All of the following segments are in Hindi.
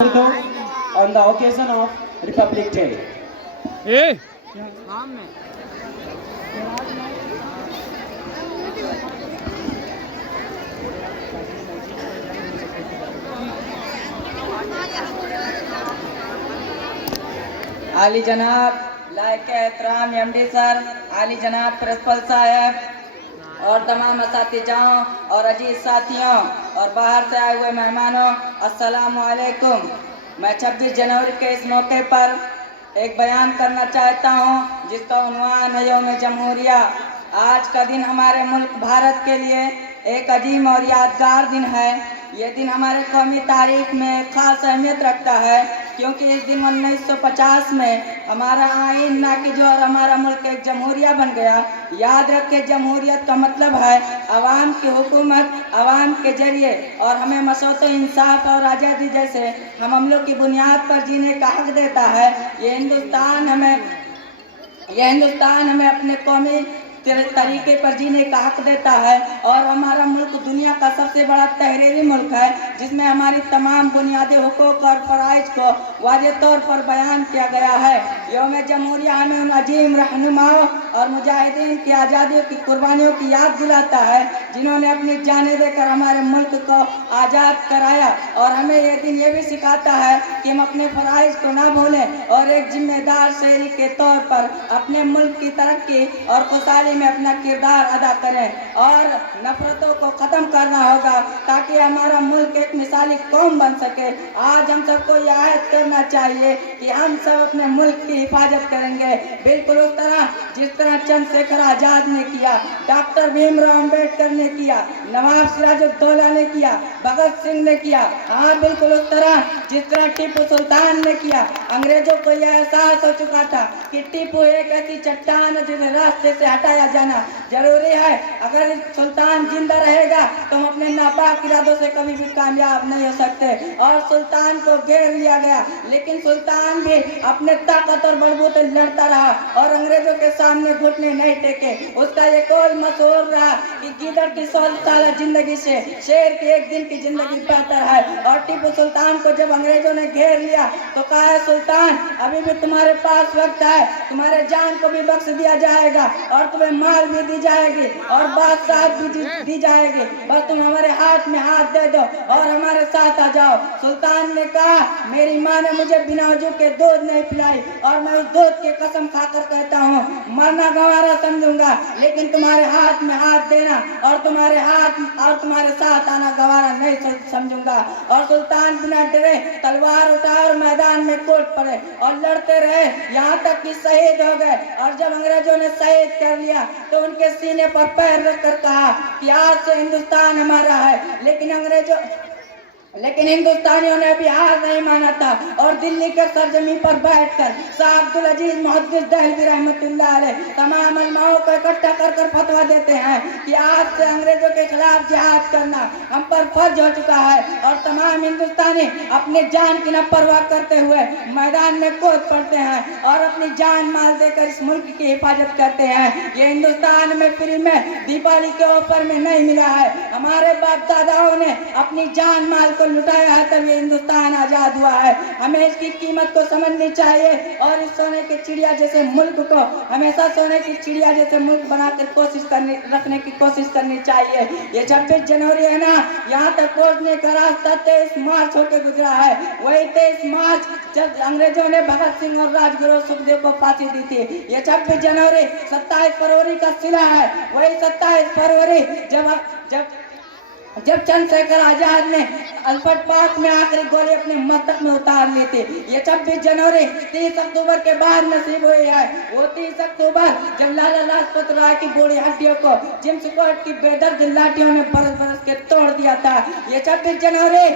On the occasion of Republic Day. Hey! आली जनाब लायक एहतराम एमडी सर, आली जनाब प्रिंसिपल साहब और तमाम असातिजाओं और अजीज साथियों और बाहर से आए हुए मेहमानों, अस्सलाम वालेकुम। मैं 26 जनवरी के इस मौके पर एक बयान करना चाहता हूँ जिसका उन्वान है यौम जमहूरिया। आज का दिन हमारे मुल्क भारत के लिए एक अजीम और यादगार दिन है। ये दिन हमारे कौमी तारीख में ख़ास अहमियत रखता है क्योंकि इस दिन 1950 में हमारा आइन नाकिज और हमारा मुल्क एक जमहूरिया बन गया। याद रखें, जमहूरियत का मतलब है अवाम की हुकूमत, अवाम के जरिए, और हमें मसौत इंसाफ और आज़ादी जैसे हम अमलों की बुनियाद पर जीने का हक देता है। ये हिंदुस्तान हमें अपने कौमी तरीके पर जीने का हक देता है और हमारा मुल्क दुनिया का सबसे बड़ा तहरीरी मुल्क है जिसमें हमारी तमाम बुनियादी हुकूक और फ़राइज़ को वाज़ेह तौर पर बयान किया गया है। यौम जमहूरिया हमें उन अजीम रहनुमाओं और मुजाहिदीन की आज़ादियों की कुर्बानियों की याद दिलाता है जिन्होंने अपनी जानें देकर हमारे मुल्क को आज़ाद कराया, और हमें ये दिन ये भी सिखाता है कि हम अपने फ़राइज़ को ना भूलें और एक जिम्मेदार शहरी के तौर पर अपने मुल्क की तरक्की और खुशहाली में अपना किरदार अदा करें। और नफरतों को ख़त्म करना होगा ताकि हमारा मुल्क एक मिसाली कौम बन सके। आज हम सबको यह अहद करना चाहिए कि हम सब अपने मुल्क की हिफाजत करेंगे, बिल्कुल उस तरह जिस तरह चंद्रशेखर आज़ाद ने किया, डॉक्टर भीमराव अम्बेडकर ने किया, नवाब सिराजुद्दौला ने किया, भगत सिंह ने किया। हाँ, बिल्कुल उस तरह जिस तरह टीपू सुल्तान ने किया। अंग्रेजों को यह एहसास हो चुका था कि टीपू एक ऐसी चट्टान है जिसे रास्ते से हटाया जाना जरूरी है। अगर सुल्तान जिंदा रहेगा तो हम अपने नापाक इरादों से कभी भी कामयाब नहीं हो सकते। और सुल्तान को घेर लिया गया, लेकिन सुल्तान भी अपने ताकत और बलबूते लड़ता रहा और अंग्रेजों के सामने घुटने नहीं टेके। उसका ये कौल मशहूर रहा कि गीदड़ की 100 साल जिंदगी से शेर की एक दिन की जिंदगी बेहतर है। और टीपू सुल्तान को जब अंग्रेजों ने घेर लिया तो कहा है, सुल्तान अभी भी तुम्हारे पास वक्त है, तुम्हारे जान को भी बख्श दिया जाएगा और तुम्हें माल भी दी जाएगी और बादशाह भी दी जाएगी, बस तुम हमारे हाथ में हाथ दे दो और हमारे साथ आ जाओ। सुल्तान ने कहा, मेरी माँ ने मुझे बिना वजू के दूध नहीं पिलाई और मैं उस दूध की कसम खाकर कहता हूँ मरना गंवारा समझूंगा, लेकिन तुम्हारे हाथ में हाथ देना और तुम्हारे साथ आना गंवारा नहीं समझूंगा। और सुल्तान बिना डरे तलवार उठा और मैदान में कूद पड़े और लड़ते रहे यहाँ तक कि शहीद हो गए। और जब अंग्रेजों ने शहीद कर लिया तो उनके सीने पर पैर रखकर कहा कि आज से हिंदुस्तान हमारा है, लेकिन हिंदुस्तानियों ने अभी हार नहीं माना था और दिल्ली के सरजमी पर बैठकर शाह अब्दुल अजीज मुहद्दिस दहलवी रहमतुल्लाह अलैह तमाम उलमाओं को इकट्ठा कर फतवा देते हैं कि आज से अंग्रेजों के खिलाफ जिहाद करना हम पर फर्ज हो चुका है। और तमाम हिंदुस्तानी अपनी जान की न परवाह करते हुए मैदान में कूद पड़ते हैं और अपनी जान माल देकर इस मुल्क की हिफाजत करते हैं। ये हिंदुस्तान में फ्री में दीपावली के ऑफर में नहीं मिला है, हमारे बाप दादाओं ने अपनी जान माल को लुटाया है तब ये हिंदुस्तान आजाद हुआ है। हमें इसकी कीमत को समझनी चाहिए और इस सोने की चिड़िया जैसे मुल्क को हमेशा सोने की चिड़िया जैसे मुल्क बनाकर रखने की कोशिश करनी चाहिए। ये 26 जनवरी है ना, यहाँ तक पहुँचने का रास्ता 23 मार्च होकर गुजरा है। वही 23 मार्च जब अंग्रेजों ने भगत सिंह और राजगुरु सुखदेव को फांसी दी थी। ये 26 जनवरी 27 फरवरी का सिला है। वही 27 फरवरी जब चंद्रशेखर आजाद ने अल्फट पार्क में आखिरी गोली अपने मस्तक में उतार ली थी। ये 26 जनवरी 30 अक्टूबर के बाद नसीब हुई है। वो 30 अक्टूबर जब लाला लाजपत राय की बूढ़ी हड्डियों को जिम्स कोर्ट की बेदर्द लाठियों ने बरस के तोड़ दिया था। ये 26 जनवरी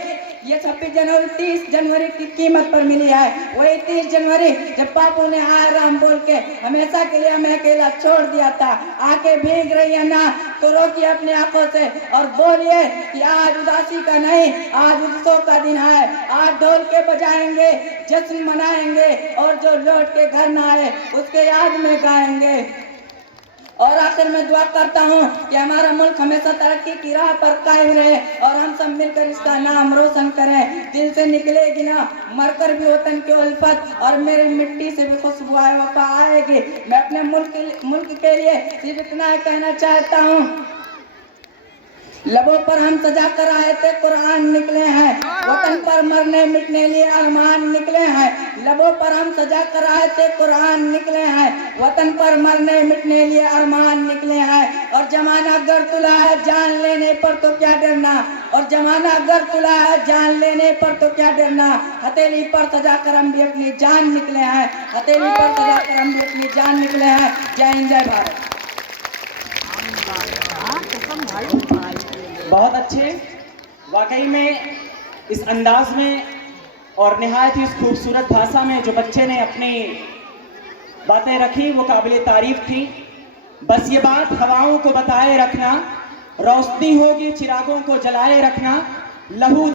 30 जनवरी की कीमत पर मिली है। वही 30 जनवरी जब बापू ने हाय राम बोल के हमेशा के लिए हमें अकेला छोड़ दिया था। आंखें भीग रही है ना, तो रोकिए अपनी आंखों से और बोलिए कि आज उदासी का नहीं, आज उत्सव का दिन है। आज ढोल के बजाएंगे, जश्न मनाएंगे और जो लौट के घर ना आए उसके याद में गाएंगे। और आखिर में दुआ करता हूँ कि हमारा मुल्क हमेशा तरक्की की राह पर कायम रहे और हम सब मिलकर इसका नाम रोशन करें। दिल से निकलेगी ना मरकर भी वतन की उल्फत और मेरी मिट्टी से भी खुशबू वफा आएगी। मैं अपने मुल्क के लिए सिर्फ इतना कहना चाहता हूँ, लबों पर हम सजा कर आए थे कुरान निकले हैं, वतन पर मरने मिटने लिए अरमान निकले हैं। लबों पर हम सजा कर आए थे कुरान निकले हैं, वतन पर मरने मिटने लिए अरमान निकले हैं। और जमाना अगर तुला है जान लेने पर तो क्या डरना, और जमाना अगर तुला है जान लेने पर तो क्या डरना। हथेली पर सजा कर हम भी अपनी जान निकले हैं, हथेली पर सजा कर हम भी अपनी जान निकले हैं। जय हिंद जय भारत। बहुत अच्छे, वाकई में इस अंदाज में और निहायत ही इस खूबसूरत भाषा में जो बच्चे ने अपनी बातें रखी वो काबिल तारीफ थी। बस ये बात हवाओं को बताए रखना, रोशनी होगी चिरागों को जलाए रखना, लहू